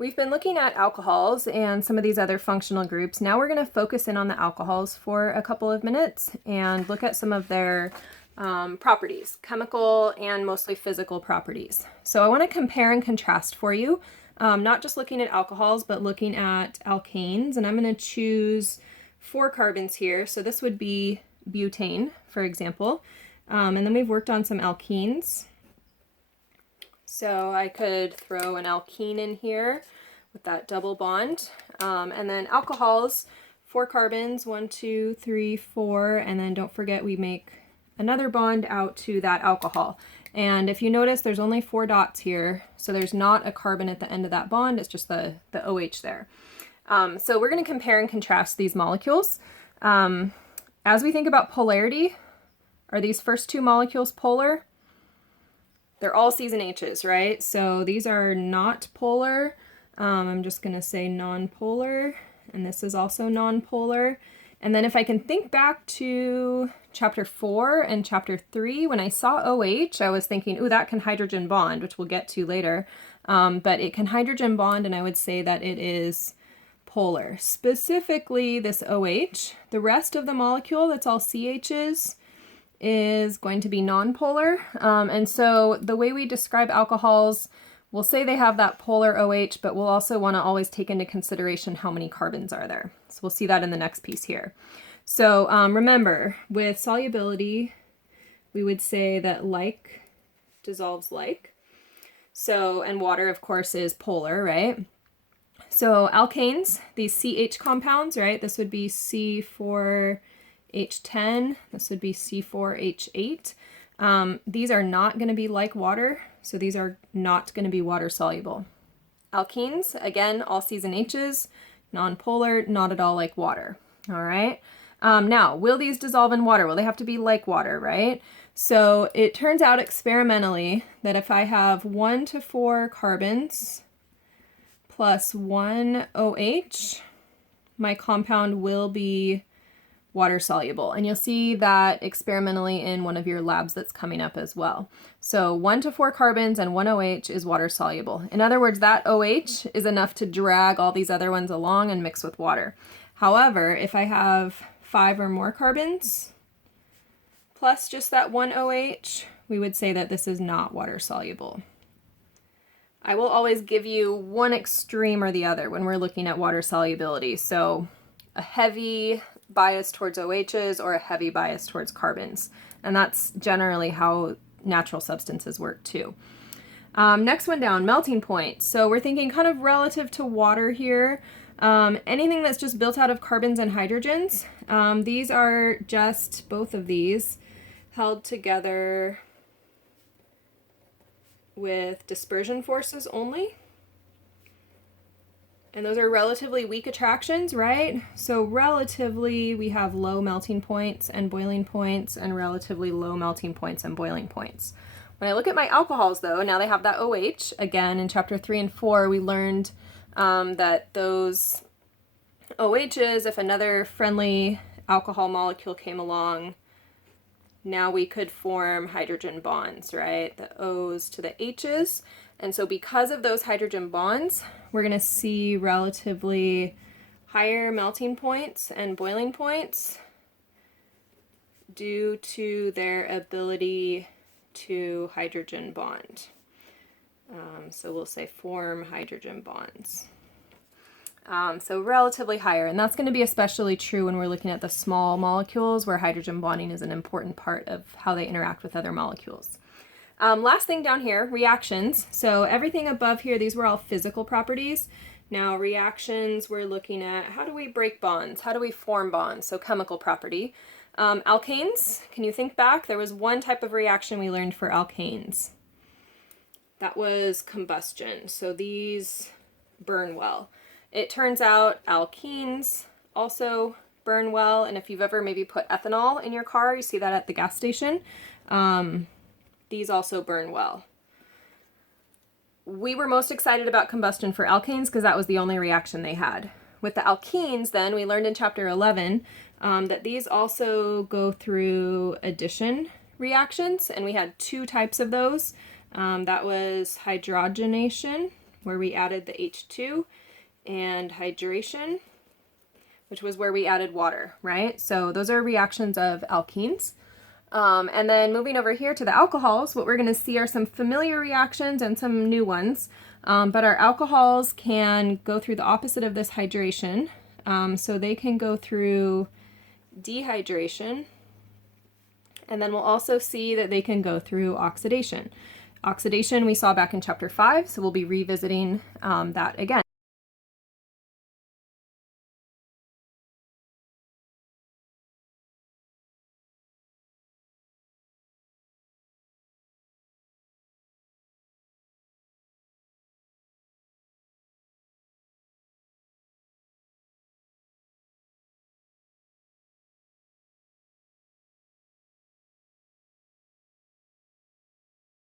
We've been looking at alcohols and some of these other functional groups. Now we're going to focus in on the alcohols for a couple of minutes and look at some of their properties, chemical and mostly physical properties. So I want to compare and contrast for you, not just looking at alcohols, but looking at alkanes. And I'm going to choose 4 carbons here. So this would be butane, for example. And then we've worked on some alkenes. So I could throw an alkene in here with that double bond. And then alcohols, 4 carbons, 1, 2, 3, 4, and then don't forget we make another bond out to that alcohol. And if you notice, there's only 4 dots here, so there's not a carbon at the end of that bond, it's just the OH there. So we're going to compare and contrast these molecules. As we think about polarity, are these first 2 molecules polar? They're all C's and H's, right? So these are not polar. I'm just going to say non-polar, and this is also non-polar. And then if I can think back to chapter 4 and chapter 3, when I saw OH, I was thinking, ooh, that can hydrogen bond, which we'll get to later. But it can hydrogen bond, and I would say that it is polar. Specifically, this OH. The rest of the molecule, that's all CH's, is going to be nonpolar. And so the way we describe alcohols, we'll say they have that polar OH, but we'll also want to always take into consideration how many carbons are there. So we'll see that in the next piece here. So remember, with solubility, we would say that like dissolves like. So, and water, of course, is polar, right? So alkanes, these CH compounds, right? This would be C4H10, this would be C4H8. These are not going to be like water, so these are not going to be water soluble. Alkenes, again, all C's and H's, non-polar, not at all like water. All right. Now, will these dissolve in water? Well, they have to be like water, right? So it turns out experimentally that if I have 1 to 4 carbons plus 1 OH, my compound will be water soluble. And you'll see that experimentally in one of your labs that's coming up as well. So 1 to 4 carbons and 1 OH is water soluble. In other words, that OH is enough to drag all these other ones along and mix with water. However, if I have 5 or more carbons plus just that 1 OH, we would say that this is not water soluble. I will always give you one extreme or the other when we're looking at water solubility. So a heavy bias towards OHs or a heavy bias towards carbons. And that's generally how natural substances work too. Next one down, melting point. So we're thinking kind of relative to water here. Anything that's just built out of carbons and hydrogens. These are just, both of these, held together with dispersion forces only. And those are relatively weak attractions, right? So relatively, we have low melting points and boiling points, and relatively low melting points and boiling points. When I look at my alcohols, though, now they have that OH. Again, in chapter 3 and 4, we learned that those OHs, if another friendly alcohol molecule came along, now we could form hydrogen bonds, right? The O's to the H's. And so because of those hydrogen bonds, we're going to see relatively higher melting points and boiling points due to their ability to hydrogen bond. So we'll say form hydrogen bonds. So relatively higher, and that's going to be especially true when we're looking at the small molecules where hydrogen bonding is an important part of how they interact with other molecules. Last thing down here, reactions. So everything above here, these were all physical properties. Now reactions, we're looking at how do we break bonds? How do we form bonds? So chemical property. Alkanes, can you think back? There was one type of reaction we learned for alkanes. That was combustion. So these burn well. It turns out alkenes also burn well, and if you've ever maybe put ethanol in your car, you see that at the gas station, these also burn well. We were most excited about combustion for alkanes because that was the only reaction they had. With the alkenes, then, we learned in chapter 11 that these also go through addition reactions, and we had 2 types of those. That was hydrogenation, where we added the H2, and hydration, which was where we added water, right? So those are reactions of alkenes. And then moving over here to the alcohols, what we're going to see are some familiar reactions and some new ones. But our alcohols can go through the opposite of this hydration. So they can go through dehydration. And then we'll also see that they can go through oxidation. Oxidation we saw back in chapter 5, so we'll be revisiting that again.